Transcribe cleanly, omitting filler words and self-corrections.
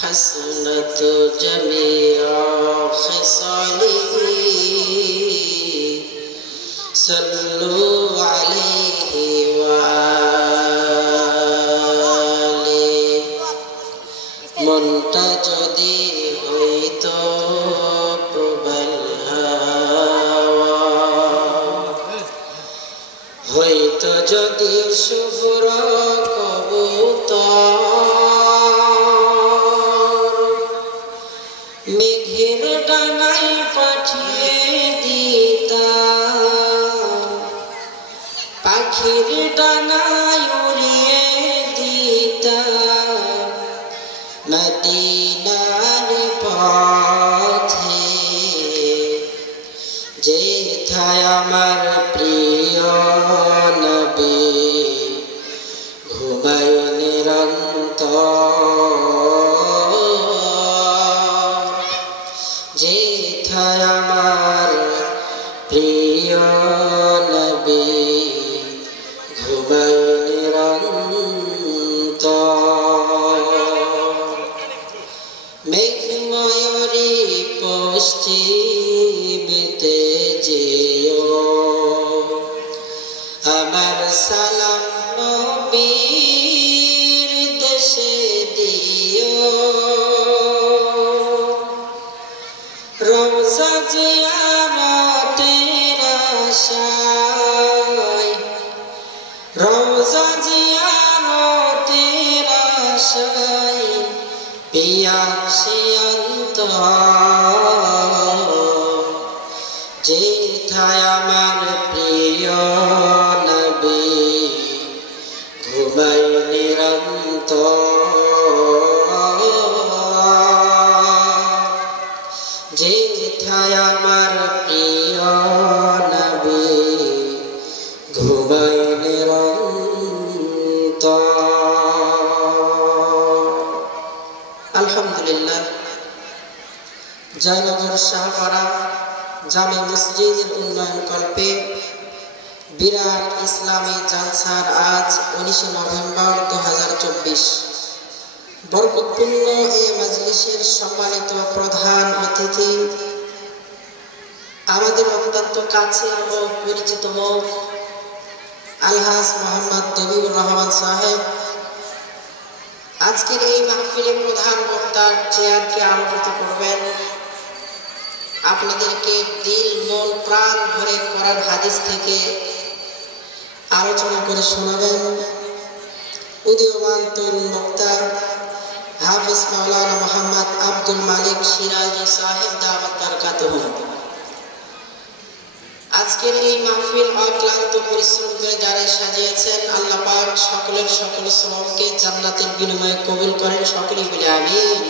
حسنت جميع خصاله صلوا عليه وآله মনটা যদি হইতো প্রবল হাওয়া হইতো যদি শুভ্র কবুতর মেঘের ডানায় পাঠিয়ে দিতাম পাখির ডানায় উড়িয়ে দিতাম মদিনার পথে যেথায় আমার প্রিয় নবী ঘুমায় নিরন্তর যেথায় আমার প্রিয় নবী ঘুমায় নিরন্তর মেঘময়ূরী পশ্চিমেতে যেও আমার সালাম নবীর দেশে দিও রওজা জিয়ারতের আশায় রওজা জিয়ারতের আশায় পিয়াসে অন্তর যেথায় আমার প্রিয় নবী ঘুমায় নিরন্তর যেথায় আমার প্রিয় নবী ঘুমায় নিরন্তর। আলহামদুলিল্লাহ, জয়নগর শাহপাড়া জামে মসজিদের উন্নয়ন কল্পে বিরাট ইসলামী জালসার আজ 19 নভেম্বর 2024 বরকতপূর্ণ এই মজলিসের সম্মানিত প্রধান অতিথি আমাদের অত্যন্ত কাছের ও পরিচিত মুখ আলহাজ মোহাম্মদ দবিউর রহমান সাহেব আজকের এই মাহফিলে প্রধান বক্তার চেয়ারকে আলোকিত করবেন, আপনাদেরকে দিল মন প্রাণ ভরে কোরআন হাদিস থেকে আলোচনা করে শোনাবেন উদীয়মান তরুণ বক্তা হাফেজ মাওলানা মোহাম্মদ আব্দুল মালিক সিরাজি সাহেব দাওয়াত বারাকাতুহু। আজকের এই মাহফিল অক্লান্ত পরিশ্রম করে যারা সাজিয়েছেন, আল্লাহ পাক সকল শ্রমকে জান্নাতের বিনিময়ে কবুল করেন, সকলেই বলে আমিন।